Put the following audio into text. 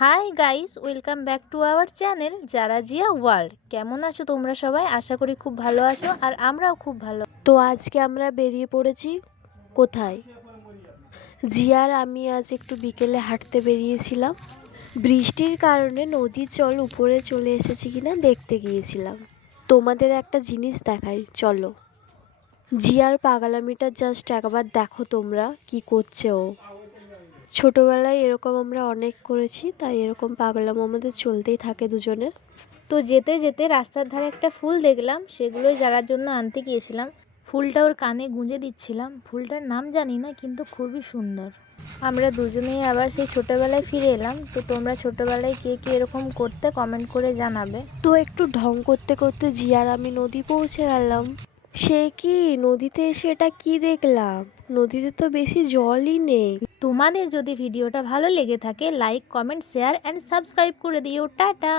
Hi guys, welcome back to our channel যারা Zia world. কেমন আছো তোমরা সবাই? আশা করি খুব ভালো আছো, আর আমরাও খুব ভালো। তো আজকে আমরা বেরিয়ে পড়েছি কোথায়? জিয়ার আমি আজ একটু বিকেলে হাঁটতে বেরিয়েছিলাম। বৃষ্টির কারণে নদীর জল উপরে চলে এসেছে কিনা দেখতে গিয়েছিলাম। তোমাদের একটা জিনিস দেখাই, চলো। জিয়ার পাগলামিটা জাস্ট একবার দেখো তোমরা, কি করছে ও। ছোটবেলায় এরকম আমরা অনেক করেছি, তাই এরকম পাগলামো আমাদের চলতেই থাকে দুজনের। তো যেতে যেতে রাস্তার ধারে একটা ফুল দেখলাম, সেগুলোই যারার জন্য আনতে গিয়েছিলাম। ফুলটা ওর কানে গুঁজে দিচ্ছিলাম। ফুলটার নাম জানি না, কিন্তু খুবই সুন্দর। আমরা দুজনেই আবার সেই ছোটোবেলায় ফিরে এলাম। তো তোমরা ছোটোবেলায় কে কে এরকম করতে কমেন্ট করে জানাবে। তো একটু ঢং করতে করতে জিয়ার আমি নদী পৌঁছে গেলাম। সে কি, নদীতে এসে এটা কি দেখলাম? নদীতে তো বেশি জলই নেই। তোমাদের যদি ভিডিওটা ভালো লেগে থাকে, like, comment, share and subscribe করে দিও। টাটা।